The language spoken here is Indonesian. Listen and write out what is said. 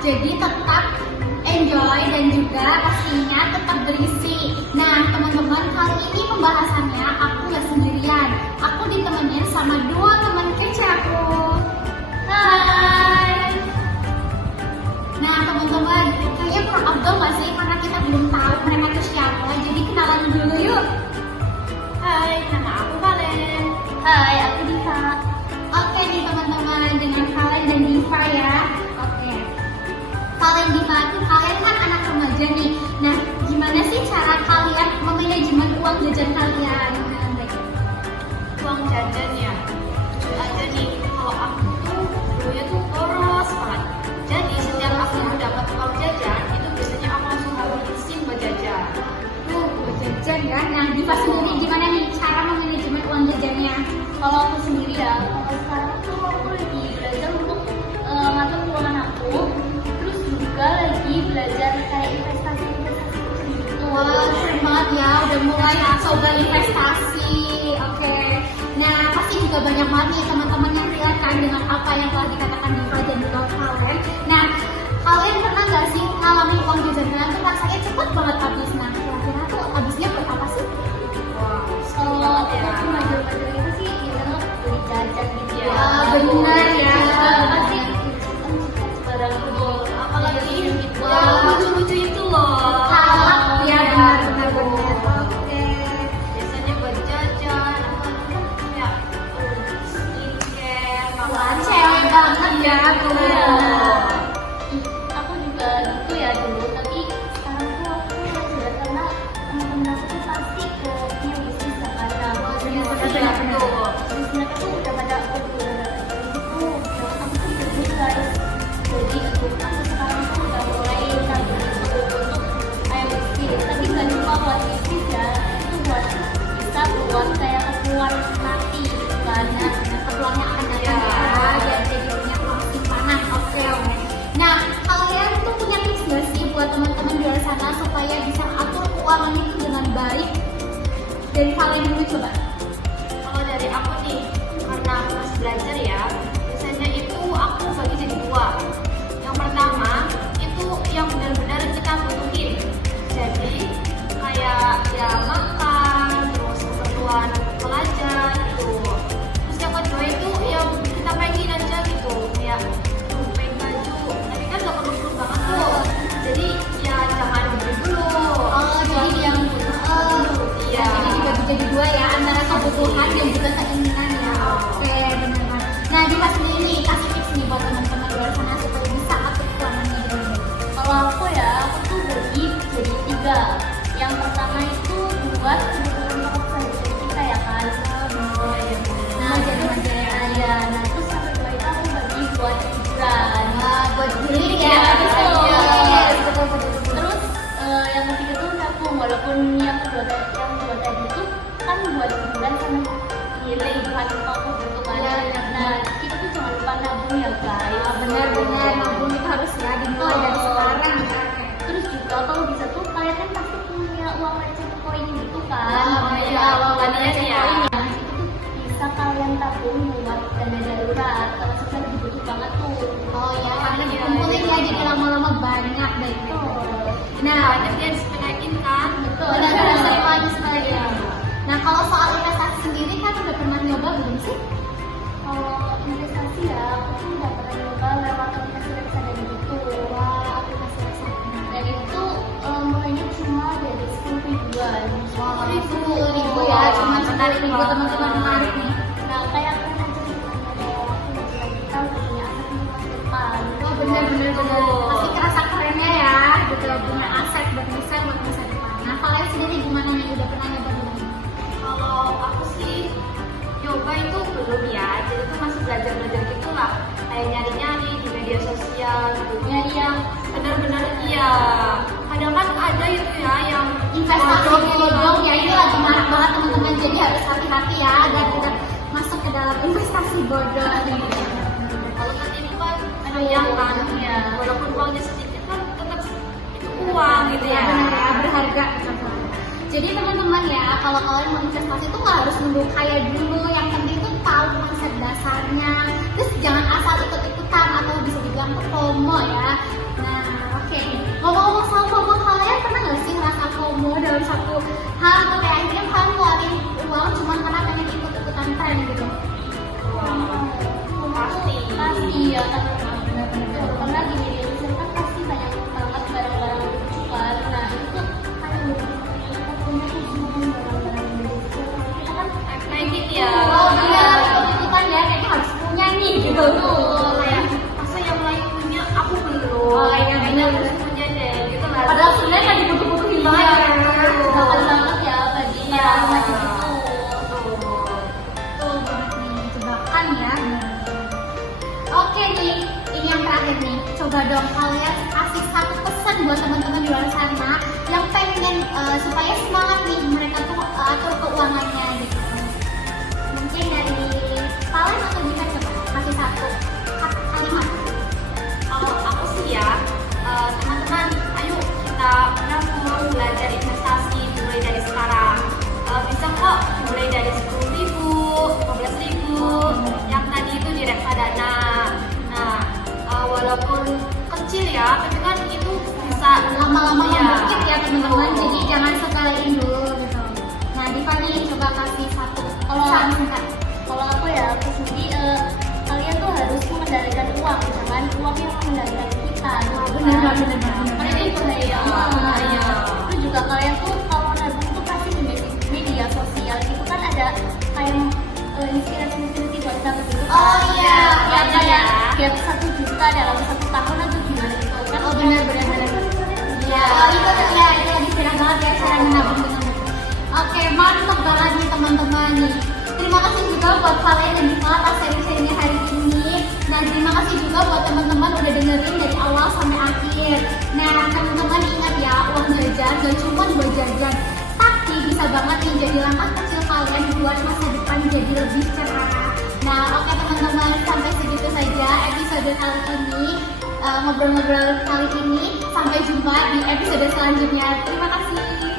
jadi tetap enjoy dan juga pastinya tetap berisi. Nah teman-teman, kali ini pembahasannya aku nggak sendirian, aku ditemenin sama dua teman kece aku. Hai. Nah teman-teman, kayaknya kurang abdol nggak sih karena kita belum tahu mereka itu siapa, jadi kenalan dulu yuk. Hai, nama aku Valen. Hai, aku Diva. Oke nih teman-teman, dengan Valen dan Diva ya. Oke. Valen, Diva, kalian kan anak remaja nih. Nah, gimana sih cara kalian memanajemen uang jajan kalian? Uang jajan ya. Jujur aja nih, kalau aku tuh dulunya tuh boros banget. Jadi setiap aku dapat uang jajan, itu biasanya aku langsung habisin buat jajan. Buat jajan ya. Nah, Diva sendiri gimana nih cara memanajemen uang jajannya? Kalau aku sendiri ya, kalau sekarang tuh aku lagi belajar untuk ngatur keuangan aku, terus juga lagi belajar kayak investasi gitu. Wah, keren banget ya, udah mulai coba investasi. Oke. Nah, pasti juga banyak banget nih teman-teman yang relate kan dengan apa yang telah dikatakan Diva dan juga Valen. Nah, kalian pernah nggak sih ngalamin uang jajan kalian tuh rasanya cepet banget habis? Nah, kira-kira tuh habisnya buat apa sih? Wah, Kalau aku remaja-remaja itu sih biasanya beli jajan gitu ya. Benar ya. Pasti barang betul. apalagi gitu. yang lucu-lucu itu loh. Kalap ya, benar-benar. Oke. Biasanya buat jajan, ya skincare, Wah, cewek banget ya, benar. Aku juga gitu ya dulu, tapi sekarang tuh aku udah karena temen-temen aku tuh pasti ke punya bisnis ya kan. Nah, Benar-benar. terus mereka tuh udah pada gitu. Nah, aku tuh belum guys. Jadi aku sekarang tuh udah mulai nabung untuk kayak bisnis. Tapi nggak cuma buat bisnis ya, itu buat bisa buat kayak keperluan nanti gitu kan. Nah, keperluannya akan datang ya, dan jadi punya uang simpanan. Oke. Nah, kalian tuh punya tips nggak sih buat teman-teman di luar sana supaya bisa atur keuangan itu dengan baik? Dari kalian dulu coba. Kalau dari aku nih, karena aku masih belajar ya, biasanya itu aku bagi jadi dua. Yang pertama, itu yang benar-benar kita butuhin. Jadi, kayak ya makan, terus keperluan pelajar gitu. Terus yang kedua itu yang kita pengen aja gitu, kayak pengen baju. Tapi kan gak perlu banget tuh. Jadi, ya jangan beli dulu. Oh, jadi yang Iya. jadi dibagi jadi dua ya, antara kebutuhan dan juga keinginan ya. Oke, benar. Nah, Diva sendiri nih kasih tips nih buat teman-teman di luar sana supaya bisa atur keuangannya dengan baik. Kalau aku ya, aku tuh bagi jadi 3. Yang pertama itu buat kebutuhan pokok sehari-hari kita ya kan. Nah, jadi ya. Nah, terus yang kedua itu aku bagi buat hiburan. Wah, buat beli ya. Iya, betul. iya. Betul. Terus yang ketiga tuh nabung, walaupun yang kedua tadi itu kan buat hiburan sama nilai bahan pokok gitu kan. Iya. Nah, kita tuh jangan lupa nabung ya guys. Benar-benar nabung itu harus ya dimulai dari sekarang. Terus juga kalau bisa tuh kalian kan pasti punya uang receh koin gitu kan. Oh, iya, uang receh ya. Nah, itu tuh bisa kalian tabung buat dana darurat kalau misalnya lagi butuh banget tuh. Oh ya, karena dikumpulin ya jadi lama-lama banyak deh gitu. Nah, Banyak yang disepedain kan. Betul. benar-benar sering lagi sebenarnya. Nah, kalau soal investasi sendiri kan udah pernah nyoba belum sih? Kalau investasi ya, aku tuh udah pernah nyoba lewat aplikasi reksadana gitu. Wah, aplikasi reksadana. Dan itu mulainya cuma dari 10 ribuan. Wah, 10.000 ya, cuma 10.000 teman-teman, menarik nih. Nah, kayak keren aja gitu kan kalau kita udah punya aset di masa depan. Oh, benar-benar. Pasti kerasa kerennya ya, gitu punya aset buat bisa buat masa depan. Nah, kalian sendiri gimana nih, udah pernah nyoba belum? Kalau aku sih coba itu belum ya, jadi tuh masih belajar gitu lah, kayak nyari-nyari di media sosial gitu, nyari yang benar-benar iya. Kadang kan ada itu ya yang Investasi bodong ya, ini lagi marak banget teman-teman, jadi harus hati-hati ya agar tidak masuk ke dalam investasi bodong. kalau kan itu kan ada yang kan ya, walaupun uangnya sedikit kan tetap itu uang gitu ya. Benar, berharga. Jadi teman-teman ya, kalau kalian mau investasi itu nggak harus nunggu kaya dulu, yang penting tuh tahu konsep dasarnya. Terus jangan asal ikut-ikutan atau bisa dibilang FOMO ya. Nah, oke. Ngomong-ngomong soal FOMO, kalian pernah nggak sih ngerasa FOMO dalam satu hal tuh kayak akhirnya kalian ngeluarin uang cuma karena pengen ikut-ikutan tren gitu? Pasti ya, karena di media sosial kan pasti banyak banget barang-barang lucu kan. Nah itu tuh kayak kita punya tujuan barang-barang di media sosial. Kita kan Kayak gitu ya. Oh benar, ikut-ikutan ya, kayaknya harus punya nih gitu. Kayak masa yang lain punya aku belum. Oh, iya, Kayaknya benar. harus punya deh. Gitu lah. Padahal sebenarnya kan dibutuh-butuhin banget ya. bakal banget ya bagi Iya. orang macam itu. Tuh banget nih, jebakan ya. Oke nih, ini yang terakhir nih. Coba dong kalian kasih satu pesan buat teman-teman di luar sana yang pengen supaya semangat nih mereka tuh atur keuangannya gitu. Mungkin dari kalian atau gimana coba kasih satu kalimat. Kalau aku sih ya, teman-teman, ayo kita mau belajar investasi mulai dari sekarang. Bisa kok mulai dari 10.000, 15.000, yang tadi itu di reksadana. Nah, walaupun kecil ya, tapi kan itu bisa Lama-lama ya. membukit ya teman-teman, jadi jangan sepelein dulu gitu. Nah Diva nih coba kasih satu pesan singkat. Kalau aku ya, aku sendiri kalian tuh harus mengendalikan uang, jangan uang yang mengendalikan kita. Benar. Karena itu bahaya. Iya. Itu juga kalian tuh kalau nabung tuh pasti di media sosial itu kan ada kayak inspirasi buat dapat itu. Oh iya, yang iya, iya. kayak gap 1 juta dalam 1 tahun atau gimana itu kan? Oh benar. Ya, itu lagi viral banget ya cara menabung dengan betul. Oke, mantap banget nih teman-teman nih. Terima kasih juga buat kalian yang bisa atas seri-serinya hari ini. Nah, terima kasih juga buat teman-teman udah dengerin dari awal sampai akhir. Nah, teman-teman ingat ya, uang jajan gak cuma buat jajan, tapi bisa banget nih jadi langkah kecil kalian buat masa depan jadi lebih cerah. Nah, oke teman-teman, sampai segitu saja episode kali ini. Ngobrol-ngobrol kali ini. Sampai jumpa di episode selanjutnya. Terima kasih.